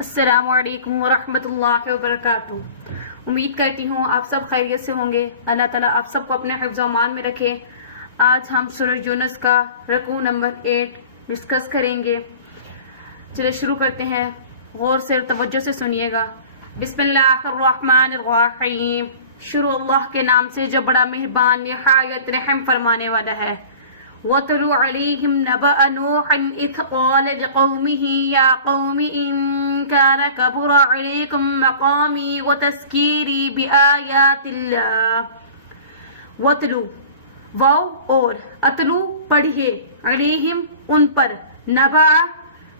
السلام علیکم ورحمۃ اللہ وبرکاتہ۔ امید کرتی ہوں آپ سب خیریت سے ہوں گے۔ اللہ تعالیٰ آپ سب کو اپنے حفظ و امان میں رکھے۔ آج ہم سورہ یونس کا رکوع نمبر 8 ڈسکس کریں گے۔ چلے شروع کرتے ہیں، غور سے توجہ سے سنیے گا۔ بسم اللہ الرحمن الرحیم، شروع اللہ کے نام سے جو بڑا مہربان نہایت رحم فرمانے والا ہے۔ وَاتْلُ عَلَيْهِمْ نَبَأَ نُوحٍ إِذْ قَالَ لِقَوْمِهِ يَا قَوْمِ إِن كَانَ كَبُرَ عَلَيْكُمْ مَقَامِي وَتَذْكِيرِي بِآيَاتِ اللَّهِ۔ وَاتْلُ واو اور اتلو پڑھیے، علیہم ان پر، نبأ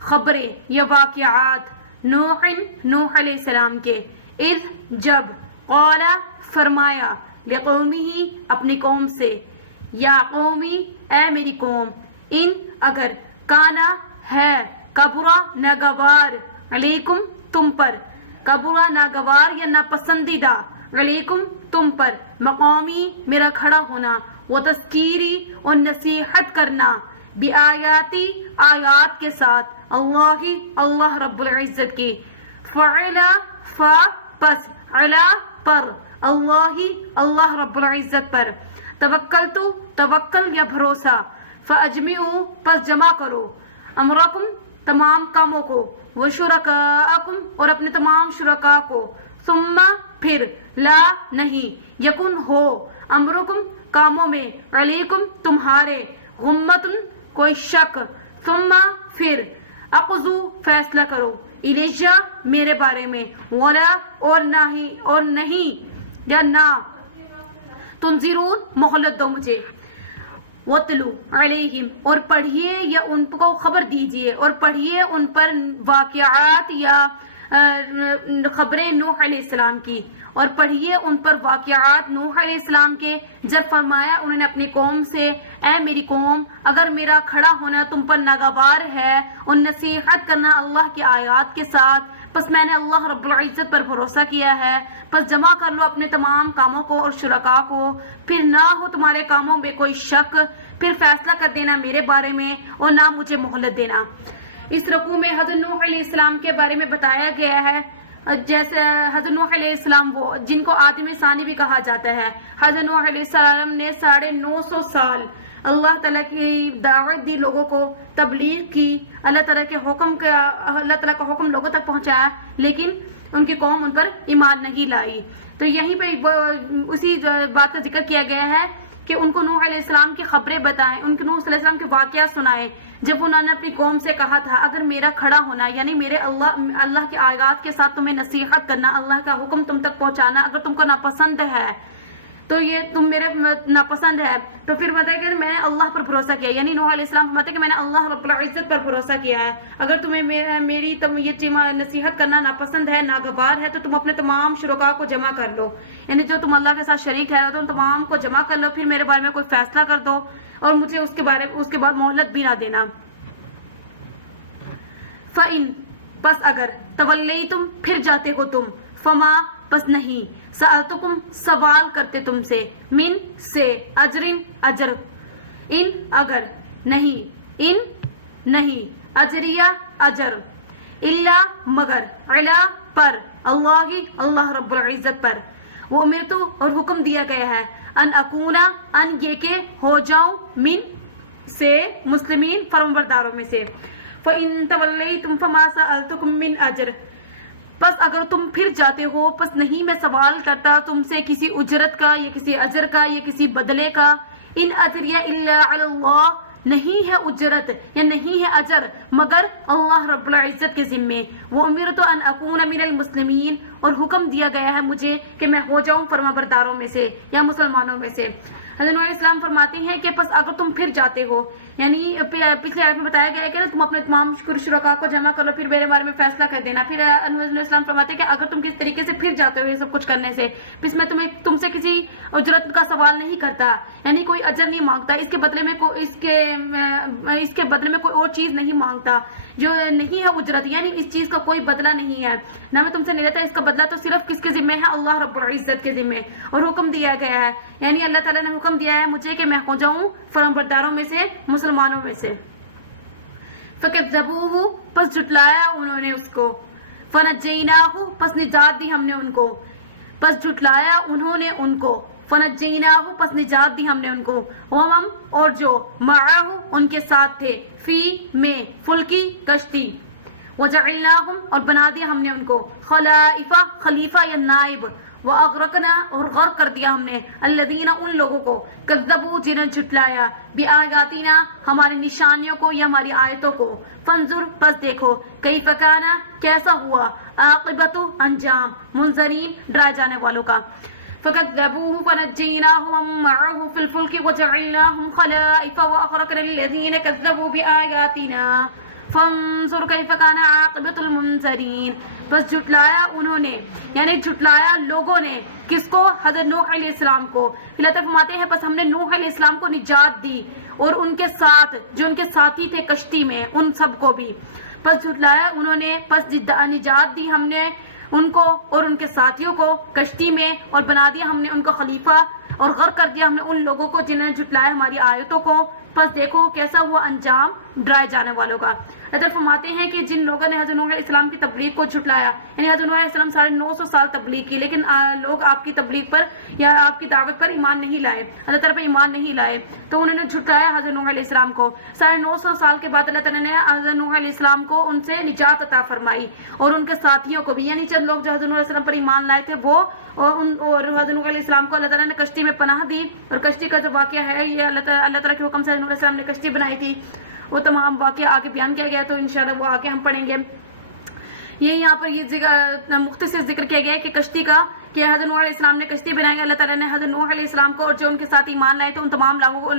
خبریں یا واقعات، نوح نوح علیہ السلام کے، اذ جب، قال فرمایا، لقومہ اپنی قوم سے، یا قومی اے میری قوم، ان اگر، کانا ہے، کبرا ناگوار، علیکم تم پر، کبرا ناگوار یا ناپسندیدہ، علیکم تم پر، مقامی میرا کھڑا ہونا، و تذکیری اور نصیحت کرنا، بآیاتی آیات کے ساتھ، اللہ رب العزت کی، فعلا فا پس، علا پر، اللہ رب العزت پر، توکلتو توکل یا بھروسہ، فاجمعوا پس جمع کرو، امرکم تمام کاموں کو، وشرکاءکم اور اپنے تمام شرکاء کو، ثم پھر، لا نہیں، یکن ہو، امرکم کاموں میں، علیکم تمہارے، غمتن کوئی شک، ثم پھر، اقضوا فیصلہ کرو، الیہ میرے بارے میں، ولا اور نہیں یا نہ، تنظرون مہلت دو مجھے، وَاتْلُ عَلَيْهِمْ اور پڑھیے یا ان کو خبر دیجیے اور پڑھیے ان پر واقعات یا خبریں نوح علیہ السلام کی، اور پڑھیے ان پر واقعات نوح علیہ السلام کے، جب فرمایا انہوں نے اپنی قوم سے، اے میری قوم اگر میرا کھڑا ہونا تم پر ناگوار ہے اور نصیحت کرنا اللہ کی آیات کے ساتھ، پس میں نے اللہ رب العزت پر بھروسہ کیا ہے، پس جمع کر لو اپنے تمام کاموں کو اور شرکاء کو، پھر نہ ہو تمہارے کاموں میں کوئی شک، پھر فیصلہ کر دینا میرے بارے میں اور نہ مجھے مہلت دینا۔ اس رکوع میں حضرت نوح علیہ السلام کے بارے میں بتایا گیا ہے، جیسے حضرت نوح علیہ السلام وہ جن کو آدم ثانی بھی کہا جاتا ہے۔ حضرت نوح علیہ السلام نے 950 سال اللہ تعالیٰ کی دعوت دی، لوگوں کو تبلیغ کی، اللہ تعالیٰ کا حکم لوگوں تک پہنچایا، لیکن ان کی قوم ان پر ایمان نہیں لائی۔ تو یہیں پہ اسی بات کا ذکر کیا گیا ہے کہ ان کو نوح علیہ السلام کی خبریں بتائیں، ان کو نوح علیہ السلام کے واقعات سنائے، جب انہوں نے اپنی قوم سے کہا تھا اگر میرا کھڑا ہونا یعنی میرے اللہ کے آیات کے ساتھ تمہیں نصیحت کرنا، اللہ کا حکم تم تک پہنچانا، اگر تم کو ناپسند ہے تو یہ تم میرے ناپسند ہے، تو پھر بتایا کہ میں نے اللہ پر بھروسہ کیا، یعنی نوح علیہ السلام فرماتے کہ میں نے اللہ رب العزت پر بھروسہ کیا ہے، اگر تمہیں میری یہ نصیحت کرنا ناپسند ہے، ناگوار ہے، تو تم اپنے تمام شرکاء کو جمع کر لو، یعنی جو تم اللہ کے ساتھ شریک ہے تو ان تمام کو جمع کر لو، پھر میرے بارے میں کوئی فیصلہ کر دو اور مجھے اس کے بعد مہلت بھی نہ دینا۔ فَإِن پس اگر، تولیتم پھر جاتے ہو تم، فما پس نہیں، سألتکم سوال کرتے تم سے، من سے، اجرن اجر، ان اگر، نہیں، اجریہ اجر، الا مگر، علا پر، اللہ رب العزت پر، وہ امرتو اور حکم دیا گیا ہے، ان اکونا ان یہ کہ ہو جاؤں، من سے، مسلمین فرمانبرداروں میں سے، فَإِن تَوَلَّيْتُمْ فَمَا سَأَلْتُكُم مِّنْ أَجْرٍ پس اگر تم پھر جاتے ہو، پس نہیں میں سوال کرتا تم سے کسی اجرت کا یا کسی اجر کا یا کسی بدلے کا، ان اجریہ الا علی اللہ نہیں ہے اجرت یا نہیں ہے اجر مگر اللہ رب العزت کے ذمے، وہ امرت ان اکون من المسلمین اور حکم دیا گیا ہے مجھے کہ میں ہو جاؤں فرمانبرداروں میں سے یا مسلمانوں میں سے۔ حضرت نوح علیہ السلام فرماتے ہیں کہ پس اگر تم پھر جاتے ہو، یعنی پچھلے آیت میں بتایا گیا ہے کہ تم اپنے تمام شرکاء کو جمع کر لو، پھر میرے بارے میں فیصلہ کر دینا۔ پھر حضرت علیہ السلام فرماتے ہیں کہ اگر تم کس طریقے سے پھر جاتے ہو یہ سب کچھ کرنے سے، پھر میں تم سے کسی اجرت کا سوال نہیں کرتا، یعنی کوئی اجر نہیں مانگتا، اس کے بدلے میں کوئی اور چیز نہیں مانگتا جو نہیں ہے اجرت، یعنی اس چیز کا کوئی بدلہ نہیں ہے، نہ میں تم سے نہیں لیتا، اس کا بدلہ تو صرف کس کے ذمے ہے؟ اللہ رب العزت کے ذمے، اور حکم دیا گیا ہے، یعنی اللہ تعالیٰ نے حکم دیا ہے مجھے کہ میں ہو جاؤں فرمانبرداروں میں سے، مسلمانوں میں سے۔ فَكَذَّبُوهُ پس جھٹلایا انہوں نے اس کو، فنجیناہ پس نجات دی ہم نے ان کو، پس جھٹلایا انہوں نے ان کو، فنجیناہ پس نجات دی ہم نے ان کو، ومم اور جو معہ ان کے ساتھ تھے، فی میں فلکی کشتی، وجعلناہم اور بنا دیا ہم نے ان کو، خلائفہ خلیفہ یا نائب، واغرقنا اور غرق کر دیا ہم نے، الذین ان لوگوں کو، کذبوا جنہیں جھٹلایا، بآیاتنا ہماری نشانیوں کو یا ہماری آیتوں کو، فانظر پس دیکھو، کیف کان کیسا ہوا، عاقبت انجام، منذرین ڈرائے جانے والوں کا، فكذبوه فنجيناه ومن معه في الفلك وجعلناهم خلائف وأغرقنا الذين كذبوا بآياتنا فانظر كيف كان عاقبة المنذرين. بس جھٹلایا انہوں نے، یعنی جھٹلایا لوگوں نے، کس کو؟ حضرت نوح علیہ السلام کو. اللہ تعالیٰ فرماتے ہیں بس ہم نے نوح علیہ السلام کو نجات دی اور ان کے ساتھ جو ان کے ساتھی تھے کشتی میں ان سب کو بھی. بس جھٹلایا انہوں نے، پس نجات دی ہم نے ان کو اور ان کے ساتھیوں کو کشتی میں، اور بنا دیا ہم نے ان کو خلیفہ، اور غرق کر دیا ہم نے ان لوگوں کو جنہوں نے جھٹلایا ہماری آیتوں کو. پس دیکھو کیسا ہوا انجام ڈرائے جانے والوں کا. حضرت فرماتے ہیں کہ جن لوگوں نے حضرت نوح علیہ السلام کی تبلیغ کو جھٹلایا، یعنی حضرت نوح علیہ السلام 950 سال تبلیغ کی، لیکن لوگ آپ کی تبلیغ پر یا آپ کی دعوت پر ایمان نہیں لائے، اللہ تعالیٰ پر ایمان نہیں لائے، تو انہوں نے جھٹلایا حضرت نوح علیہ السلام کو. 950 سال کے بعد اللہ تعالیٰ نے حضرت نوح علیہ السلام کو ان سے نجات عطا فرمائی، اور ان کے ساتھیوں کو بھی، یعنی چند لوگ جو حضرت نوح علیہ السلام پر ایمان لائے تھے وہ، اور حضرت نوح علیہ السلام کو اللہ تعالیٰ نے کشتی میں پناہ دی. اور کشتی کا جو واقعہ ہے یہ اللہ تعالیٰ کے حکم سے حضرت نوح علیہ السلام نے کشتی بنائی تھی، وہ تمام واقعہ آگے بیان کیا گیا، تو انشاءاللہ وہ آگے ہم پڑھیں گے. یہ یہاں پر یہ مختصر ذکر کیا گیا ہے کہ کشتی کا، کہ حضرت نوح علیہ السلام نے کشتی بنائی. اللہ تعالیٰ نے حضرت نوح علیہ السلام کو اور جو ان کے ساتھ ایمان لائے تھے ان تمام ان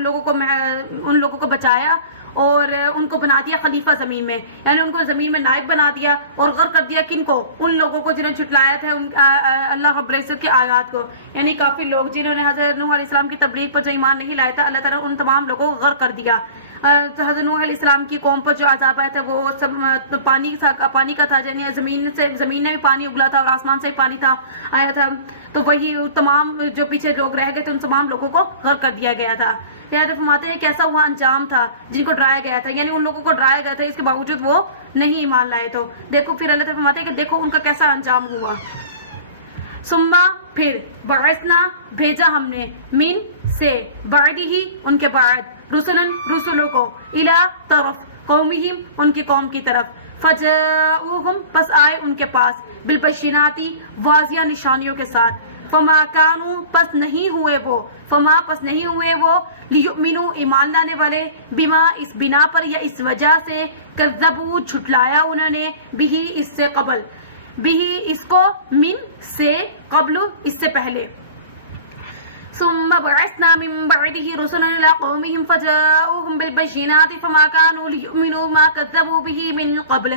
لوگوں کو بچایا اور ان کو بنا دیا خلیفہ زمین میں، یعنی ان کو زمین میں نائب بنا دیا اور غرق کر دیا. کن کو؟ ان لوگوں کو جنہوں نے جھٹلایا تھا اللہ رب العزت کی آیات کو، یعنی کافی لوگ جنہوں نے حضرت نوح علیہ السلام کی تبلیغ پر جو ایمان نہیں لایا تھا، اللہ تعالیٰ نے ان تمام لوگوں کو غرق کر دیا. حضرت نوح علیہ السلام کی قوم پر جو عذاب آیا تھا وہ سب پانی کا تھا، یعنی زمین نے بھی پانی اگلا تھا اور آسمان سے بھی پانی آیا تھا، تو وہی تمام جو پیچھے لوگ رہ گئے تھے ان تمام لوگوں کو غرق کر دیا گیا تھا. حضرت فرماتے ہیں کیسا ہوا انجام تھا جن کو ڈرایا گیا تھا، یعنی ان لوگوں کو ڈرایا گیا تھا اس کے باوجود وہ نہیں ایمان لائے. تو دیکھو پھر اللہ تعالیٰ فرماتے ہیں کہ دیکھو ان کا کیسا انجام ہوا. ثم پھر بعثنا بھیجا ہم نے، من سے، بعد ہی ان کے بعد، رسولوں کو، الی طرف، قومہم ان کی قوم کی طرف، فجاؤہم پس آئے ان کے پاس، بالبشرات واضح نشانیوں کے ساتھ، فما کانوا پس نہیں ہوئے وہ لیؤمنوا ایمان لانے والے، بما اس بنا پر یا اس وجہ سے، کذبوا جھٹلایا انہوں نے، بھی اس سے قبل، بھی اس کو، من سے، قبل اس سے پہلے. ثم بعثنا من بعده رسلا الى قومهم فجاؤهم بالبينات فما كانوا ليؤمنوا ما كذبوا به من قبل.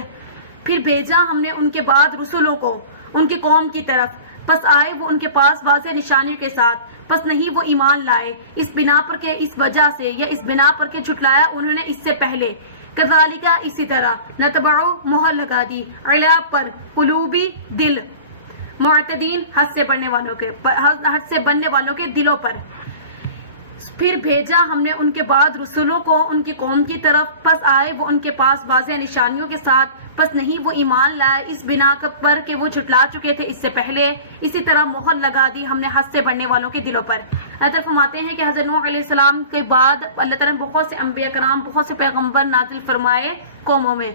پھر بھیجا ہم نے ان کے بعد رسولوں کو ان کی قوم کی طرف، پس آئے وہ ان کے پاس واضح نشانیوں کے ساتھ، پس نہیں وہ ایمان لائے اس بنا پر کہ اس وجہ سے یا اس بنا پر کہ جھٹلایا انہوں نے اس سے پہلے. کذالک اسی طرح، نتبع مہر لگا دی، علا پر، قلوبی دل، معتدین حد سے بننے والوں کے دلوں پر. پھر بھیجا ہم نے ان کے بعد رسولوں کو ان کی قوم کی طرف، پس آئے وہ ان کے پاس واضح نشانیوں کے ساتھ، پس نہیں وہ ایمان لائے اس بنا پر کہ وہ جھٹلا چکے تھے اس سے پہلے. اسی طرح مہر لگا دی ہم نے حد سے بڑھنے والوں کے دلوں پر. حضرت فرماتے ہیں کہ حضرت نوح علیہ السلام کے بعد اللہ تعالیٰ نے بہت سے انبیاء کرام، بہت سے پیغمبر نازل فرمائے قوموں میں.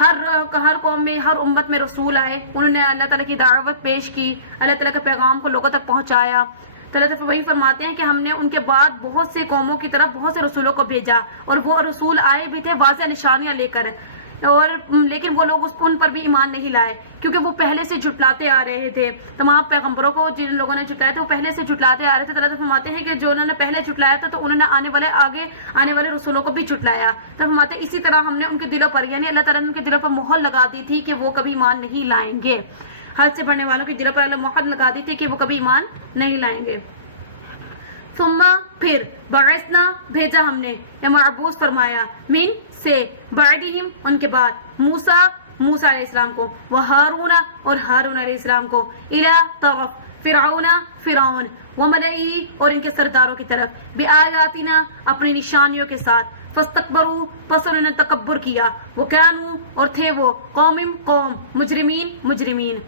ہر قوم میں، ہر امت میں رسول آئے، انہوں نے اللہ تعالیٰ کی دعوت پیش کی، اللہ تعالیٰ کے پیغام کو لوگوں تک پہنچایا. تو اللہ تعالیٰ وہی فرماتے ہیں کہ ہم نے ان کے بعد بہت سے قوموں کی طرف بہت سے رسولوں کو بھیجا، اور وہ رسول آئے بھی تھے واضح نشانیاں لے کر، لیکن وہ لوگ ان پر بھی ایمان نہیں لائے کیونکہ وہ پہلے سے جھٹلاتے آ رہے تھے. تمام پیغمبروں کو جن لوگوں نے جھٹلایا تھا وہ پہلے سے جھٹلاتے آ رہے تھے. تو اللہ تعالیٰ فرماتے ہیں کہ جو انہوں نے پہلے جھٹلایا تھا تو انہوں نے آگے آنے والے رسولوں کو بھی جھٹلایا. تو فرماتے ہیں اسی طرح ہم نے ان کے دلوں پر، یعنی اللہ تعالیٰ نے ان کے دلوں پر مہر لگا دی تھی کہ وہ کبھی ایمان نہیں لائیں گے. حد سے بڑھنے والوں کے دلوں پر اللہ مہر لگا دی تھی کہ وہ کبھی ایمان نہیں لائیں گے. ثم پھر بعثنا بھیجا ہم نے، یا معبوس فرمایا، من سے، بعدہم ان کے بعد، موسیٰ علیہ السلام کو، وہارون اور ہارون علیہ السلام کو، الی طرف، فرعون وملئہ اور ان کے سرداروں کی طرف، بآیاتنا اپنی نشانیوں کے ساتھ، فاستکبروا پس انہوں نے تکبر کیا، وکانوا اور تھے وہ قوم مجرمین مجرمین.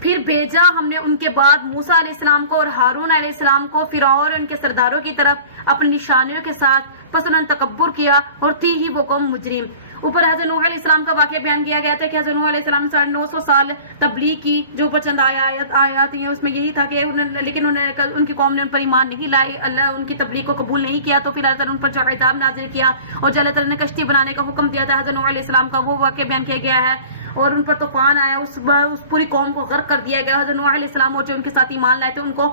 پھر بھیجا ہم نے ان کے بعد موسیٰ علیہ السلام کو اور ہارون علیہ السلام کو فرعون اور ان کے سرداروں کی طرف اپنی نشانیوں کے ساتھ، پس انہوں نے تکبر کیا اور تھی ہی وہ قوم مجرم. اوپر حضرت نوح علیہ السلام کا واقعہ بیان کیا گیا تھا کہ حضرت نوح علیہ السلام نے 950 سال تبلیغ کی. جو اوپر چند آیات ہیں اس میں یہی تھا کہ لیکن ان کی قوم نے ان پر ایمان نہیں لائی، اللہ ان کی تبلیغ کو قبول نہیں کیا، تو پھر اللہ تعالیٰ نے ان پر جو عذاب نازل کیا اور جو اللہ تعالیٰ نے کشتی بنانے کا حکم دیا تھا حضرت نوح علیہ السلام کا، وہ واقعہ بیان کیا گیا ہے. اور ان پر طوفان آیا، اس پوری قوم کو غرق کر دیا گیا. حضرت نوح علیہ السلام اور جو ان کے ساتھ ایمان لائے تھے ان کو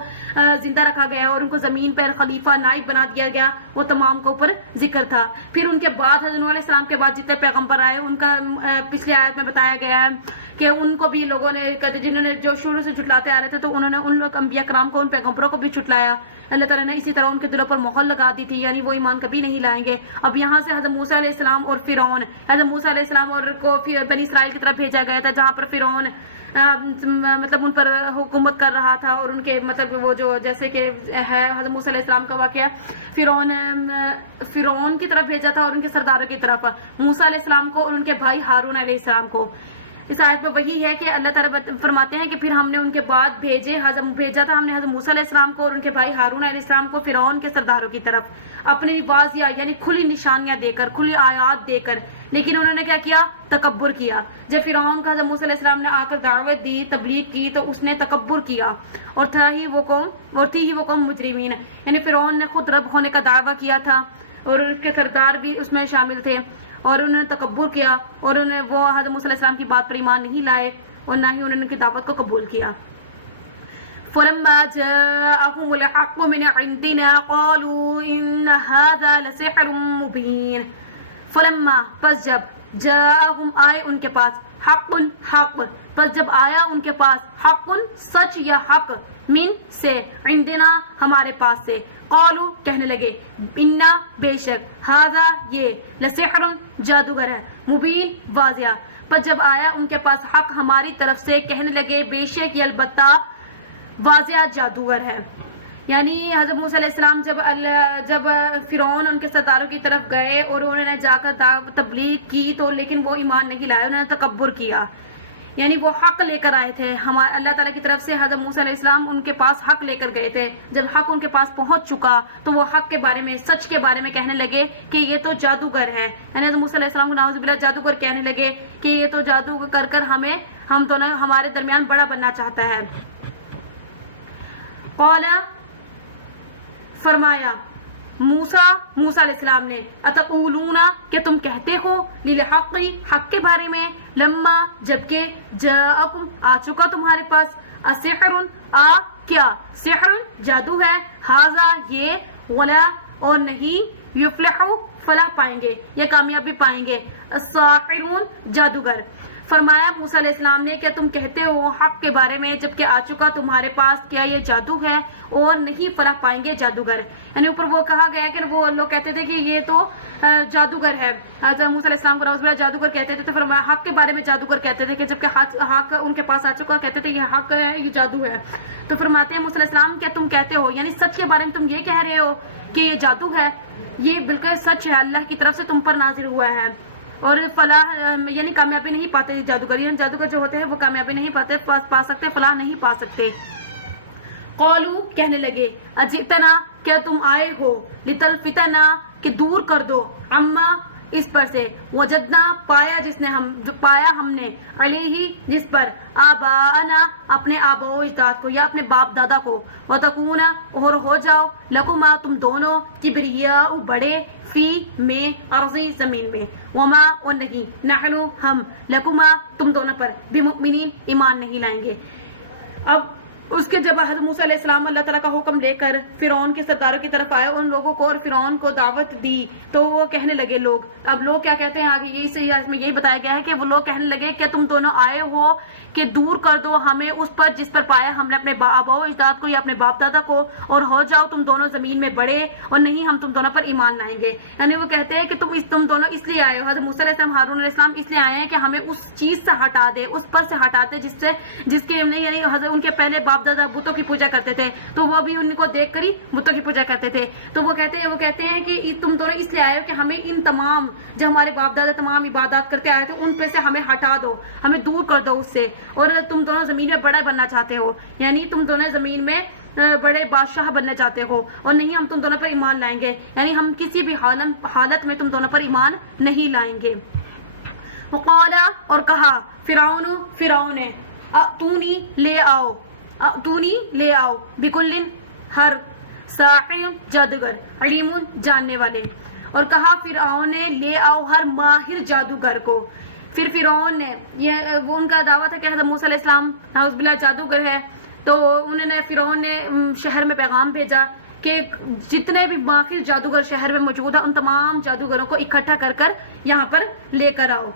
زندہ رکھا گیا اور ان کو زمین پر خلیفہ نائب بنا دیا گیا. وہ تمام کے اوپر ذکر تھا. پھر ان کے بعد حضرت نوح علیہ السلام کے بعد جتنے پیغمبر آئے ان کا پچھلی آیت میں بتایا گیا ہے کہ ان کو بھی لوگوں نے جنہوں نے جو شروع سے جھٹلاتے آ رہے تھے تو انہوں نے ان لوگ انبیاء کرام کو، ان پیغمبروں کو بھی جھٹلایا. اللہ تعالیٰ نے اسی طرح ان کے دلوں پر مہر لگا دی تھی، یعنی وہ ایمان کبھی نہیں لائیں گے. اب یہاں سے حضرت موسیٰ علیہ السلام اور فرعون، حضرت موسیٰ علیہ السلام اور کو بنی اسرائیل کی طرف بھیجا گیا تھا جہاں پر فرعون مطلب ان پر حکومت کر رہا تھا. اور ان کے مطلب وہ جو جیسے کہ ہے حضرت موسیٰ علیہ السلام کا واقعہ، فرعون کی طرف بھیجا تھا اور ان کے سرداروں کی طرف موسیٰ علیہ السلام کو اور ان کے بھائی ہارون علیہ السلام کو. اس آیت میں وہی ہے کہ اللہ تعالیٰ فرماتے ہیں کہ پھر ہم نے ان کے بعد بھیجا تھا ہم نے حضرت موسیٰ علیہ السلام کو اور ان کے بھائی ہارون علیہ السلام کو فرعون کے سرداروں کی طرف اپنی واضح یعنی کھلی نشانیاں دے کر، کھلی آیات دے کر. لیکن انہوں نے کیا کیا؟ تکبر کیا. جب فرعون کا حضرت موسیٰ علیہ السلام نے آ کر دعوت دی، تبلیغ کی، تو اس نے تکبر کیا اور تھی ہی وہ قوم مجرمین. یعنی فرعون نے خود رب ہونے کا دعویٰ کیا تھا اور اس کے سردار بھی اس میں شامل تھے اور انہوں نے تکبر کیا اور وہ حضرت موسیٰ علیہ السلام کی بات پر ایمان نہیں لائے اور نہ ہی انہوں نے ان کی دعوت کو قبول کیا. فلما جاءهم الحق من عندنا قالوا ان هذا لسحر مبين. فلما پس جب جاءهم آئے ان کے پاس حق پس جب آیا ان کے پاس حق سچ یا حق من سے عندنا ہمارے پاس سے قالوا کہنے لگے انا بے شک هذا یہ لسحر جادوگر ہے مبین واضح. پس جب آیا ان کے پاس حق ہماری طرف سے کہنے لگے بے شک یہ البتہ واضح جادوگر ہے. یعنی حضرت موسیٰ علیہ السلام جب فرعون ان کے سرداروں کی طرف گئے اور انہوں نے جا کر تبلیغ کی تو لیکن وہ ایمان نہیں لائے، انہوں نے تکبر کیا. یعنی وہ حق لے کر آئے تھے، اللہ تعالیٰ کی طرف سے حضرت موسیٰ علیہ السلام ان کے پاس حق لے کر گئے تھے. جب حق ان کے پاس پہنچ چکا تو وہ حق کے بارے میں، سچ کے بارے میں کہنے لگے کہ یہ تو جادوگر ہے. یعنی حضرت موسیٰ علیہ السلام کو نعوذ باللہ جادوگر کہنے لگے کہ یہ تو جادو کر ہم دونوں ہمارے درمیان بڑا بننا چاہتا ہے. قال فرمایا موسیٰ علیہ السلام نے اتقولون کہ تم کہتے ہو للحق حق کے بارے میں لما جبکہ جاءکم آ چکا تمہارے پاس اسحر کیا سحر جادو ہے ھذا یہ ولا اور نہیں یفلح فلاح پائیں گے یا کامیابی پائیں گے الساحرون جادوگر. فرمایا موسیٰ علیہ السلام نے کہ تم کہتے ہو حق کے بارے میں جبکہ آ چکا تمہارے پاس کیا یہ جادو ہے اور نہیں فلاح پائیں گے جادوگر. یعنی اوپر وہ کہا گیا کہ وہ لوگ کہتے تھے کہ یہ تو جادوگر ہے، حضرت موسیٰ علیہ السلام کو نعوذ باللہ جادوگر کہتے تھے. تو فرمایا حق کے بارے میں جادوگر کہتے تھے کہ جبکہ حق ان کے پاس آ چکا کہتے تھے یہ حق ہے یہ جادو ہے. تو فرماتے ہیں موسیٰ علیہ السلام کیا تم کہتے ہو یعنی سچ کے بارے میں تم یہ کہہ رہے ہو کہ یہ جادو ہے، یہ بالکل سچ ہے، اللہ کی طرف سے تم پر نازل ہوا ہے اور فلاح یعنی کامیابی نہیں پاتے جادوگر، یعنی جادوگر جو ہوتے ہیں وہ کامیابی نہیں پا سکتے، فلاح نہیں پا سکتے. قالو کہنے لگے اجئتنا کیا تم آئے ہو لتلفتنا کہ دور کر دو عما اس پر سے وجدنا پایا ہم نے علیہ جس پر آباءنا اپنے آباء و اجداد کو یا اپنے باپ دادا کو وتکونا اور ہو جاؤ لکما تم دونوں کبریاء بڑے فی میں ارضی زمین میں وما اور نہیں نحنو ہم لکما تم دونوں پر بمؤمنین ایمان نہیں لائیں گے. اب اس کے جب حضرت موسیٰ علیہ السلام اللہ تعالیٰ کا حکم لے کر فرعون کے سرداروں کی طرف آئے ان لوگوں کو اور فرعون کو دعوت دی تو وہ کہنے لگے اب لوگ کیا کہتے ہیں آگے یہی بتایا گیا ہے کہ وہ لوگ کہنے لگے کہ تم دونوں آئے ہو کہ دور کر دو ہمیں اس پر جس پر پایا ہم نے اپنے آباء و اجداد کو یا اپنے باپ دادا کو اور ہو جاؤ تم دونوں زمین میں بڑے اور نہیں ہم تم دونوں پر ایمان لائیں گے. یعنی وہ کہتے ہیں کہ تم دونوں اس لیے آئے ہو، حضرت موسیٰ علیہ السلام ہارون علیہ السلام اس لیے آئے ہیں کہ ہمیں اس چیز سے ہٹا دے، اس پر سے ہٹاتے جس کے یعنی حضرت ان کے پہلے باپ باپ دادا بتوں کی پوجا کرتے تھے تو وہ بھی ان کو دیکھ کر ہی بتوں کی پوجا کرتے تھے. تو وہ کہتے ہیں کہ تم دونوں اس لیے آئے ہو کہ ہمیں ان تمام جو ہمارے باپ دادا تمام عبادات کرتے آئے تھے ان پہ سے ہمیں ہٹا دو, ہمیں دور کر دو اس سے, اور تم دونوں زمین میں بڑا بننا چاہتے ہو, یعنی تم دونوں زمین میں بڑے بادشاہ بننا چاہتے ہو, اور نہیں ہم تم دونوں پر ایمان لائیں گے, یعنی ہم کسی بھی حالت میں تم دونوں پر ایمان نہیں لائیں گے. وقال اور کہا فرعون نے اتونی لے آؤ بکل ہر ساحر جادوگر علیم جاننے والے, اور کہا فرعون نے لے آؤ ہر ماہر جادوگر کو. پھر فرعون نے وہ ان کا دعویٰ تھا کہ حضرت موسیٰ علیہ السلام نعوذ باللہ جادوگر ہے, تو فرعون نے شہر میں پیغام بھیجا کہ جتنے بھی ماہر جادوگر شہر میں موجود ہیں ان تمام جادوگروں کو اکٹھا کر یہاں پر لے کر آؤ.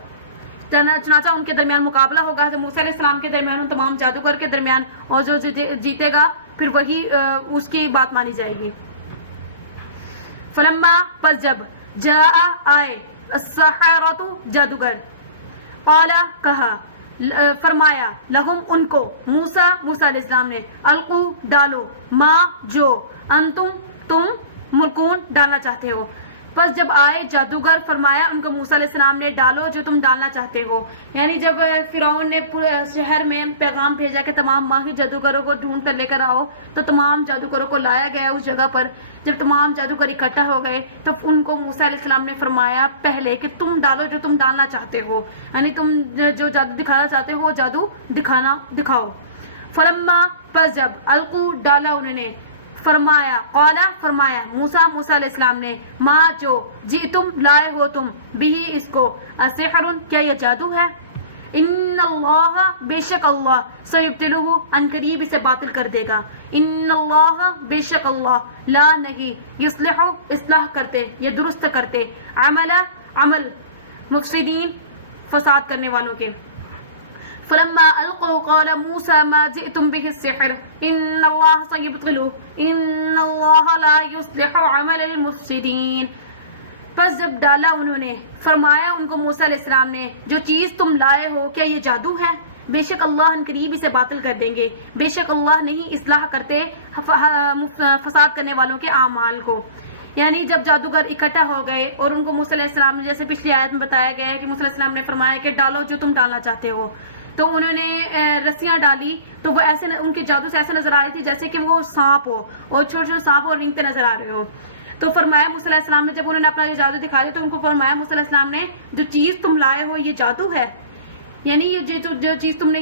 چنانچہ ان کے درمیان مقابلہ ہوگا حضرت موسیٰ علیہ السلام کے درمیان, ان تمام جادوگر کے درمیان, اور جو جیتے گا پھر وہی اس کی بات مانی جائے گی. فلما پس جب جاء آئے السحرۃ جادوگر, قال کہا فرمایا لہم ان کو موسیٰ علیہ السلام نے القو ڈالو ما جو تم ملکون ڈالنا چاہتے ہو. پس جب آئے جادوگر فرمایا ان کو موسیٰ علیہ السلام نے ڈالو جو تم ڈالنا چاہتے ہو. یعنی جب فرعون نے شہر میں پیغام بھیجا کہ تمام ماہر جادوگروں کو ڈھونڈ کر لے کر آؤ, تو تمام جادوگروں کو لایا گیا اس جگہ پر. جب تمام جادوگر اکٹھا ہو گئے تو ان کو موسیٰ علیہ السلام نے فرمایا پہلے کہ تم ڈالو جو تم ڈالنا چاہتے ہو, یعنی تم جو جادو دکھانا چاہتے ہو جادو دکھاؤ. فلما پس جب القو ڈالا انہوں نے, فرمایا فرمایا موسیٰ علیہ السلام نے ما جو جی تم لائے ہو تم بھی اس کو اسحر کیا یہ جادو ہے. ان اللہ بے شک اللہ سیبطلہ ان قریب اسے باطل کر دے گا. ان اللہ بے شک اللہ لا نہیں یصلح اصلاح کرتے یا درست کرتے عمل مفسدین فساد کرنے والوں کے. فلما القوا قال موسى ما جئتم به السحر ان الله سيبطله ان الله لا يصلح عمل المفسدين. پس جب ڈالا انہوں نے فرمایا ان کو موسیٰ علیہ السلام نے جو چیز تم لائے ہو کیا یہ جادو ہے, بے شک اللہ ان قریب اسے باطل کر دیں گے, بے شک اللہ نہیں اصلاح کرتے فساد کرنے والوں کے اعمال کو. یعنی جب جادوگر اکٹھا ہو گئے اور ان کو موسیٰ علیہ السلام نے, جیسے پچھلی آیت میں بتایا گیا ہے کہ موسیٰ علیہ السلام نے فرمایا کہ ڈالو جو تم ڈالنا چاہتے ہو, تو انہوں نے رسیاں ڈالی تو وہ ایسے ان کے جادو سے ایسے نظر آ رہی تھی جیسے کہ وہ سانپ ہو, اور چھوٹے چھوٹے سانپ اور رنگتے نظر آ رہے ہو. تو فرمایا موسیٰ علیہ السلام نے جب انہوں نے اپنا یہ جادو دکھا دیا تو ان کو فرمایا موسیٰ علیہ السلام نے جو چیز تم لائے ہو یہ جادو ہے, یعنی یہ جو چیز تم نے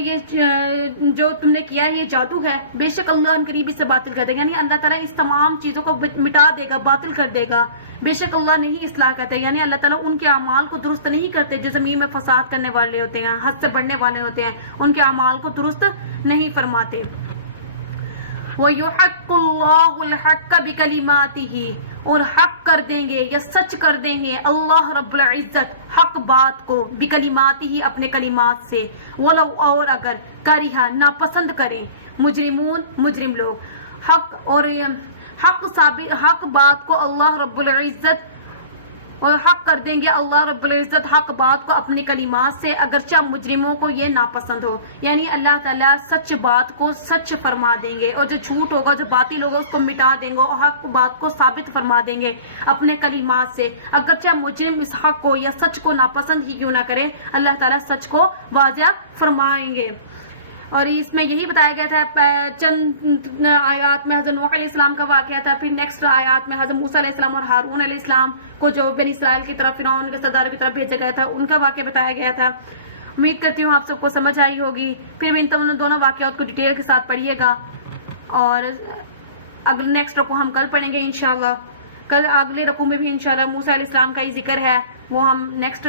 جو تم نے کیا ہے یہ جادو ہے, بے شک اللہ ان قریب اس سے باطل کر دے گا, یعنی اللہ تعالیٰ اس تمام چیزوں کو مٹا دے گا, باطل کر دے گا. بے شک اللہ نہیں اصلاح کرتے, یعنی اللہ تعالیٰ ان کے اعمال کو درست نہیں کرتے جو زمین میں فساد کرنے والے ہوتے ہیں, حد سے بڑھنے والے ہوتے ہیں, ان کے اعمال کو درست نہیں فرماتے. وَيُحَقُّ اللَّهُ الْحَقَّ بِكَلِمَاتِهِ اور حق کر دیں گے یا سچ کر دیں گے اللہ رب العزت حق بات کو بکلماتہ اپنے کلمات سے. ولو اور اگر کریہ ناپسند کریں مجرم لوگ حق بات کو اللہ رب العزت اور حق کر دیں گے اللہ رب العزت حق بات کو اپنی کلمات سے اگرچہ مجرموں کو یہ ناپسند ہو. یعنی اللہ تعالیٰ سچ بات کو سچ فرما دیں گے اور جو جھوٹ ہوگا جو باطل ہوگا اس کو مٹا دیں گے اور حق بات کو ثابت فرما دیں گے اپنے کلمات سے. اگرچہ مجرم اس حق کو یا سچ کو ناپسند ہی کیوں نہ کرے, اللہ تعالیٰ سچ کو واضح فرمائیں گے. اور اس میں یہی بتایا گیا تھا چند آیات میں حضرت نوح علیہ السلام کا واقعہ تھا, پھر نیکسٹ آیات میں حضرت موسیٰ علیہ السلام اور ہارون علیہ السلام کو جو بنی اسرائیل کی طرف فرعون کے سردار کی طرف بھیجا گیا تھا ان کا واقعہ بتایا گیا تھا. امید کرتی ہوں آپ سب کو سمجھ آئی ہوگی. پھر بھی ان دونوں واقعات کو ڈیٹیل کے ساتھ پڑھیے گا, اور اگلے نیکسٹ رقو ہم کل پڑھیں گے انشاءاللہ. کل اگلے رقو میں بھی انشاءاللہ موسیٰ علیہ السلام کا ہی ذکر ہے, وہ ہم نیکسٹ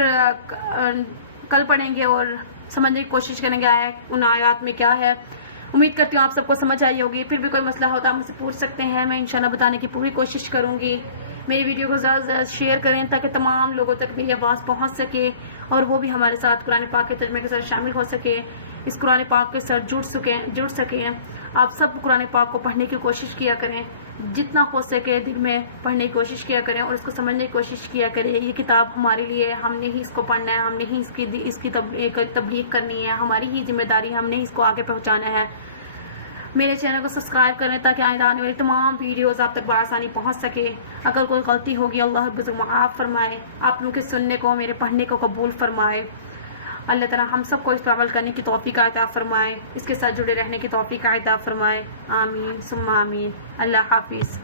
کل پڑھیں گے اور سمجھنے کی کوشش کریں گے ان آیات میں کیا ہے. امید کرتی ہوں آپ سب کو سمجھ آئی ہوگی. پھر بھی کوئی مسئلہ ہوتا ہے مجھ سے پوچھ سکتے ہیں, میں انشاءاللہ بتانے کی پوری کوشش کروں گی. میری ویڈیو کو زیادہ سے زیادہ شیئر کریں تاکہ تمام لوگوں تک میری آواز پہنچ سکے اور وہ بھی ہمارے ساتھ قرآن پاک کے ترجمے کے ساتھ شامل ہو سکے, اس قرآن پاک کے ساتھ جڑ سکیں. آپ سب قرآن پاک کو پڑھنے کی کوشش کیا کریں, جتنا ہو سکے دل میں پڑھنے کی کوشش کیا کریں اور اس کو سمجھنے کی کوشش کیا کریں. یہ کتاب ہمارے لیے, ہم نے ہی اس کو پڑھنا ہے, ہم نے ہی اس کی تبلیغ کرنی ہے, ہماری ہی ذمہ داری, ہم نے اس کو آگے پہنچانا ہے. میرے چینل کو سبسکرائب کریں تاکہ آئندہ آنے والی تمام ویڈیوز آپ تک بآسانی پہنچ سکے. اگر کوئی غلطی ہوگی اللہ بزرگ معاف فرمائے, آپ لوگوں کے سننے کو میرے پڑھنے کو قبول فرمائے. اللہ تعالیٰ ہم سب کو اس پر عمل کرنے کی توفیق عطا فرمائے, اس کے ساتھ جڑے رہنے کی توفیق عطا فرمائے. آمین ثم آمین. اللہ حافظ.